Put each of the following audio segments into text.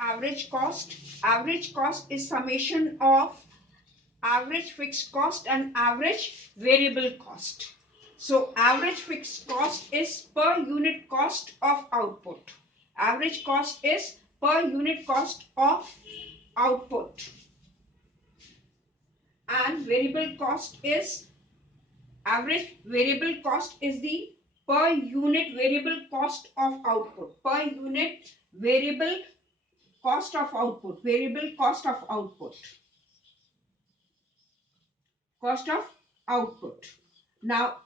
Average cost. Average cost is summation of average fixed cost and average variable cost. So average fixed cost is per unit cost of output. Average cost is per unit cost of output. And variable cost is average variable cost is the per unit variable cost of output. Per unit variable cost of output. Variable cost of output. Cost of output. Now,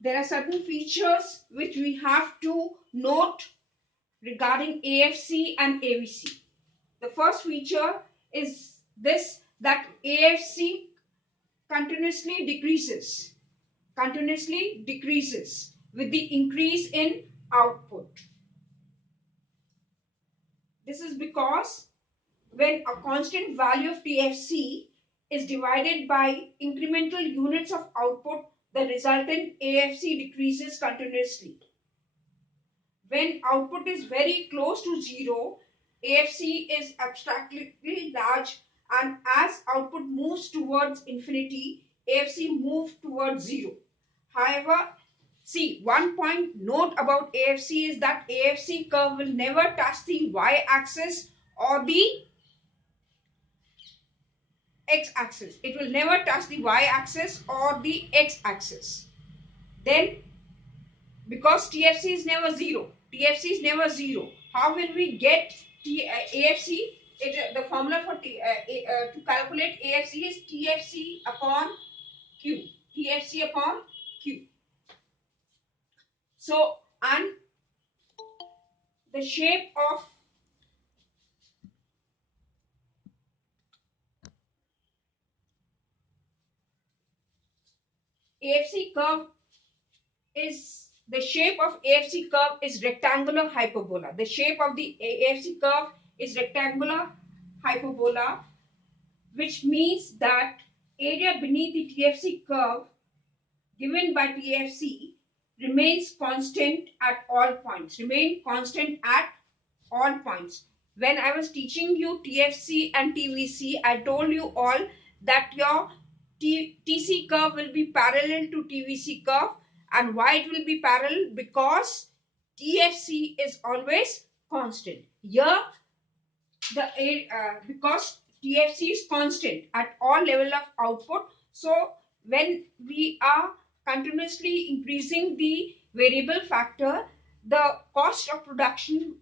there are certain features which we have to note regarding AFC and AVC. The first feature is this, that AFC continuously decreases with the increase in output. This is because when a constant value of TFC is divided by incremental units of output, the resultant AFC decreases continuously. When output is very close to zero, AFC is abstractly large, and as output moves towards infinity, AFC moves towards zero. However, see, one point note about AFC is that AFC curve will never touch the y-axis or the x-axis. It will never touch the y-axis or the x-axis. Then, because TFC is never zero, how will we get AFC? The formula for to calculate AFC is TFC upon Q. TFC upon Q. So, and the shape of AFC curve is rectangular hyperbola. The shape of the AFC curve is rectangular hyperbola, which means that area beneath the TFC curve given by TFC remains constant at all points. When I was teaching you TFC and TVC, I told you all that your TC curve will be parallel to TVC curve. And why it will be parallel? Because TFC is always constant. Here, because TFC is constant at all level of output. So when we are continuously increasing the variable factor, the cost of production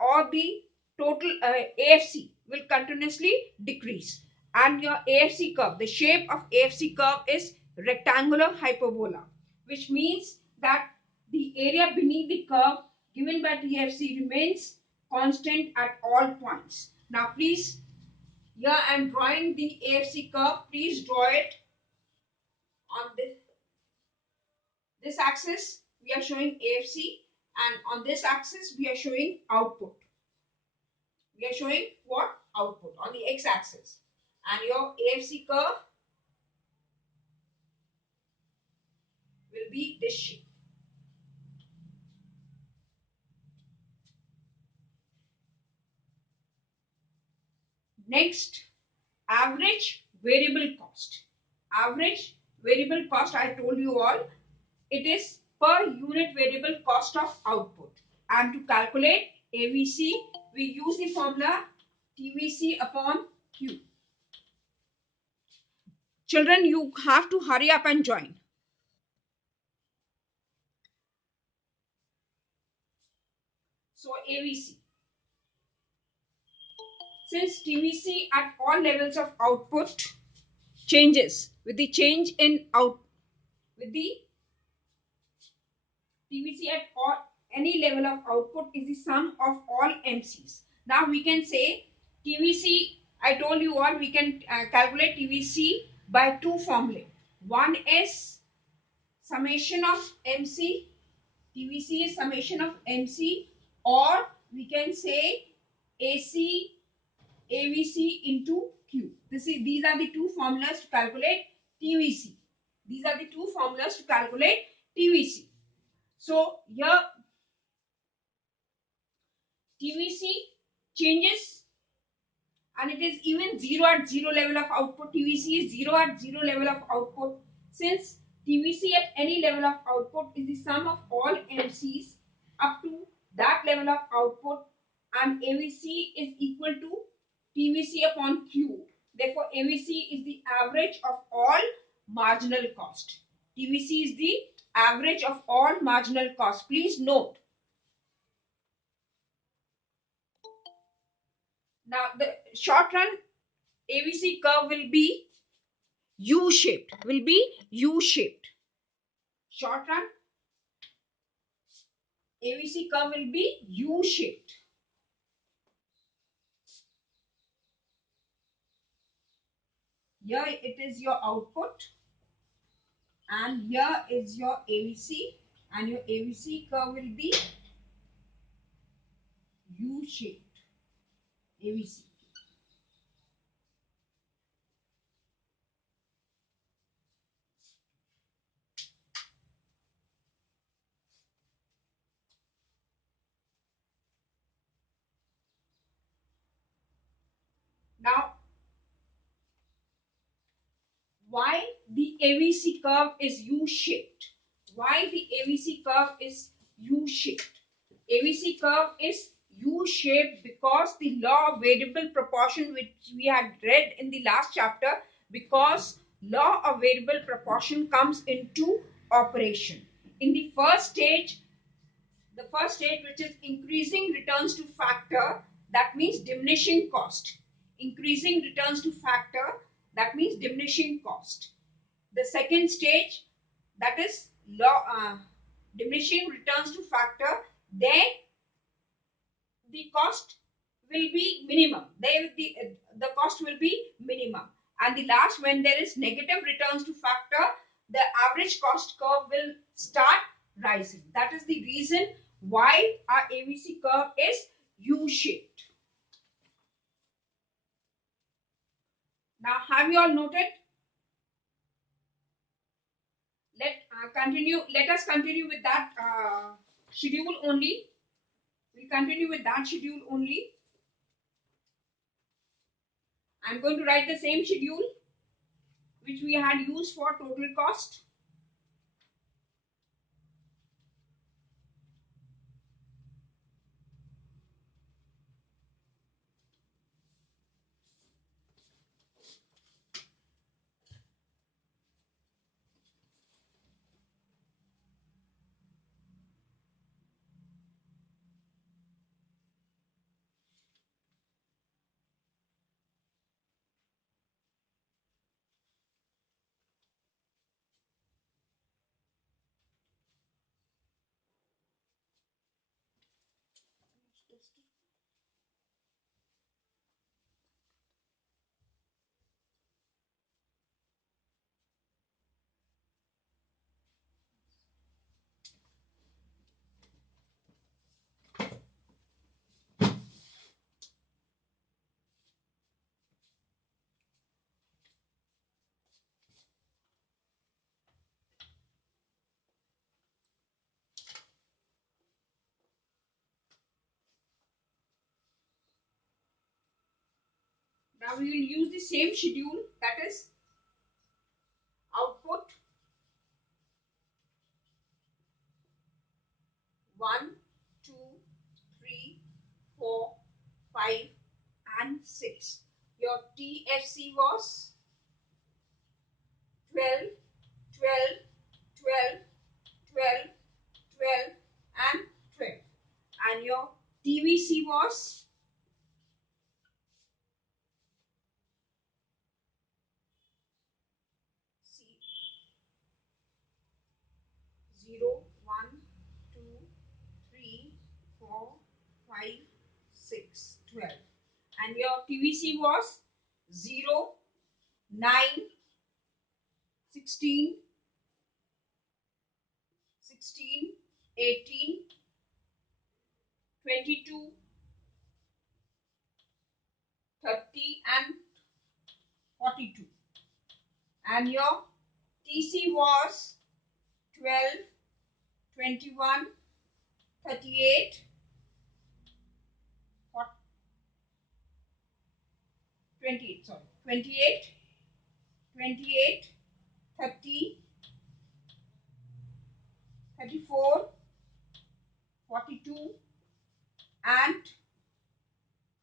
or the total AFC will continuously decrease. And your AFC curve, the shape of AFC curve is rectangular hyperbola, which means that the area beneath the curve given by TFC remains constant at all points. Now please, here I am drawing the AFC curve. Please draw it on this axis. We are showing AFC, and on this axis we are showing output. We are showing what? Output on the x-axis. And your AFC curve will be this shape. Next, average variable cost. Average variable cost, I told you all, it is per unit variable cost of output. And to calculate AVC, we use the formula TVC upon Q. Children, you have to hurry up and join. So AVC. Since TVC at all levels of output changes with the change in with the TVC at any level of output is the sum of all MCs. Now we can say TVC, I told you all, we can calculate TVC by two formulae. One is summation of MC, TVC is summation of MC, or we can say AC AVC into Q. These are the two formulas to calculate TVC. So here TVC changes, and it is even zero at zero level of output. TVC is zero at zero level of output. Since TVC at any level of output is the sum of all MCs up to that level of output, and AVC is equal to TVC upon Q. Therefore, AVC is the average of all marginal cost. TVC is the average of all marginal cost. Please note. Now, the short run AVC curve will be U-shaped. Will be U-shaped. Short run AVC curve will be U-shaped. Here it is your output, and here is your AVC, and your AVC curve will be U-shaped. AVC. Now, why the AVC curve is U-shaped? Why the AVC curve is U-shaped? AVC curve is U-shaped because the law of variable proportion, which we had read in the last chapter, because law of variable proportion comes into operation. In the first stage which is increasing returns to factor, that means diminishing cost. Increasing returns to factor, that means diminishing cost. The second stage, that is diminishing returns to factor, then the cost will be minimum. The cost will be minimum. And the last, when there is negative returns to factor, the average cost curve will start rising. That is the reason why our AVC curve is U-shaped. Now, have you all noted? Let us continue with that schedule only. We'll continue with that schedule only. I'm going to write the same schedule which we had used for total cost. Now we will use the same schedule, that is output 1, 2, 3, 4, 5 and 6. Your TFC was 12, 12, 12, 12, 12 and 12. And your TVC was 0, 1, 2, 3, 4, 5, 6, 12. And your TVC was 0, 9, 16, 16, 18, 22, 30 and 42. And your TC was 12, 21, 38, 28, sorry, 28, 28, 30, 34, 42, and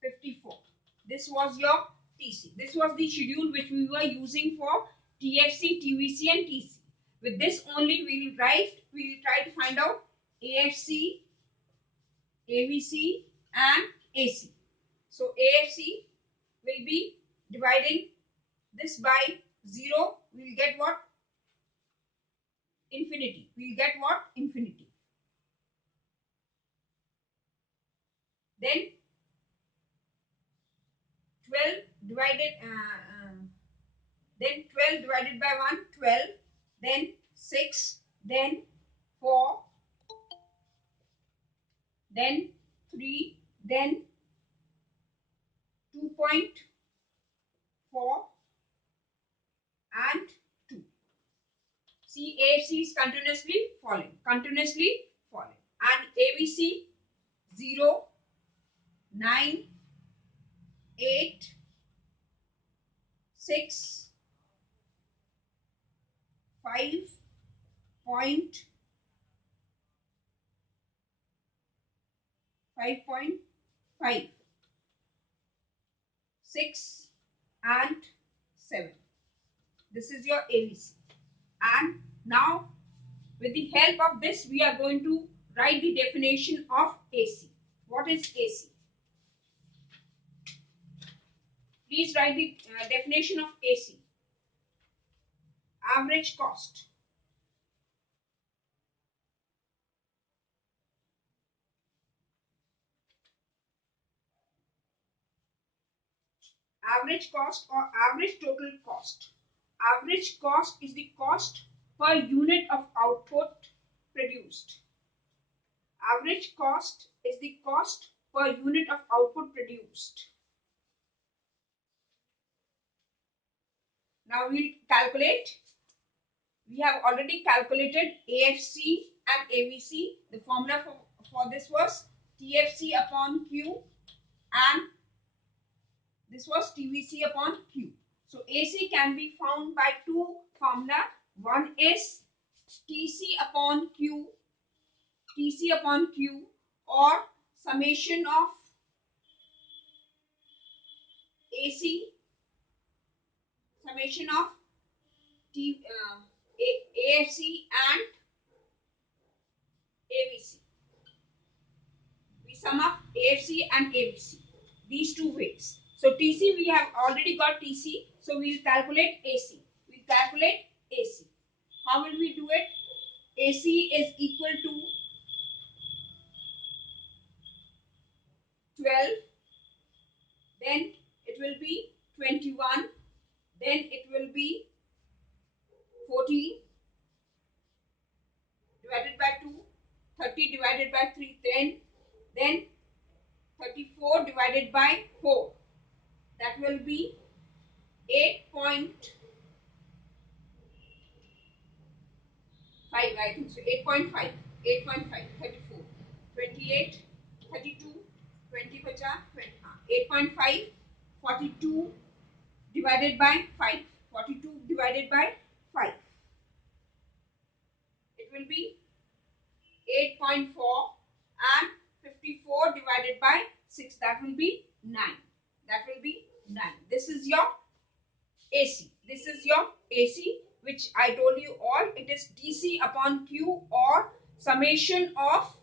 54. This was your TC. This was the schedule which we were using for TFC, TVC and TC. With this only we will try to find out AFC, AVC and AC. So AFC will be dividing this by 0. We will get what? Infinity. We will get what? Infinity. Then 12 divided then 12 divided by 1, 12, then 6, then 4, then 3, then 2.4 and 2. See, AFC is continuously falling, and AVC 0, 9, 8, 6, 5.5, 5.5, 6 and 7. This is your AVC. And now with the help of this we are going to write the definition of AC. What is AC? Please write the definition of AC. Average cost. Average cost or average total cost. Average cost is the cost per unit of output produced. Average cost is the cost per unit of output produced. Now we'll calculate. We have already calculated AFC and AVC. The formula for this was TFC upon Q and this was TVC upon Q. So AC can be found by two formula. One is TC upon Q, or summation of AC, summation of AFC and AVC. We sum up AFC and AVC. These two ways. So TC we have already got TC. So we will calculate AC. We calculate AC. How will we do it? AC is equal to 12. Then it will be 21. Then it will be 14 divided by 2. 30 divided by 3, 10. Then 34 divided by 4. That will be 8.5, I think so. 8.5. 8.5. 34. 28. 32. 20 pacha. 20. 8.5. 42 divided by 5. 42 divided by 5. It will be 8.4 and 54 divided by 6. That will be 9. That will be 9. This is your AC. This is your AC, which I told you all. It is TC upon Q or summation of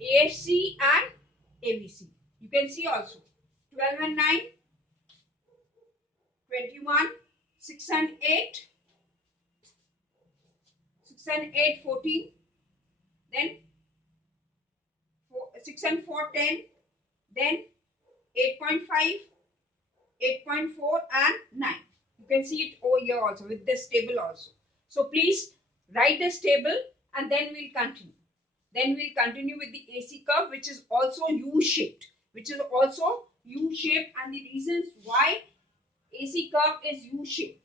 AFC and AVC. You can see also 12 and 9, 21, 6 and 8, 6 and 8, 14, then 6 and 4, 10, then 8.5, 8.4 and 9. You can see it over here also with this table also. So please write this table and then we'll continue. Then we'll continue with the AC curve, which is also U-shaped. And the reasons why AC curve is U-shaped.